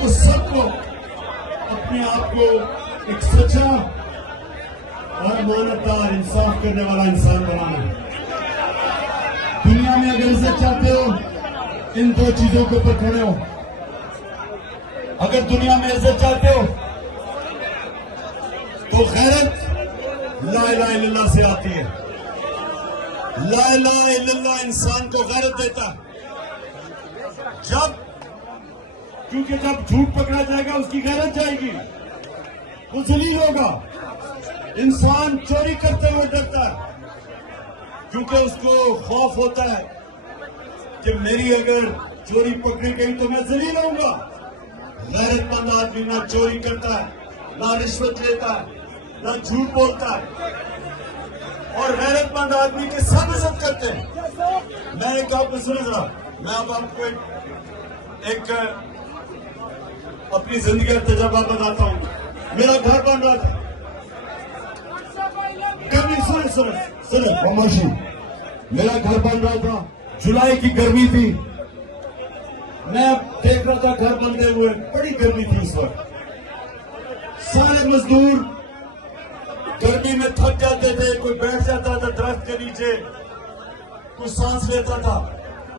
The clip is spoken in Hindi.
तो सबको अपने आप को एक सच्चा और अमानतदार इंसाफ करने वाला इंसान बनाना है। दुनिया में अगर इज्जत चाहते हो इन दो चीजों के ऊपर खड़े हो। अगर दुनिया में इज्जत चाहते हो तो गैरत ला इलाहा इल्लल्लाह से आती है। ला इलाहा इल्लल्लाह इंसान को गैरत देता है। क्योंकि जब झूठ पकड़ा जाएगा उसकी गैरत जाएगी, वो जलील होगा। इंसान चोरी करते हुए डरता है क्योंकि उसको खौफ होता है कि मेरी अगर चोरी पकड़ी गई तो मैं जलील होऊंगा। गैरतमंद आदमी ना चोरी करता है, ना रिश्वत लेता है, ना झूठ बोलता है, और गैरतमंद आदमी के सब इज्जत करते हैं। मैं एक आपको सुन रहा, मैं अब आपको एक अपनी जिंदगी का तजुर्बा बताता हूं। मेरा घर बन रहा था, गर्मी सुने खामोशी। मेरा घर बन रहा था, जुलाई की गर्मी थी। मैं देख रहा था घर बनते हुए, बड़ी गर्मी थी इस वक्त। सारे मजदूर गर्मी में थक जाते थे, कोई बैठ जाता था दरख्त के नीचे, कोई सांस लेता था।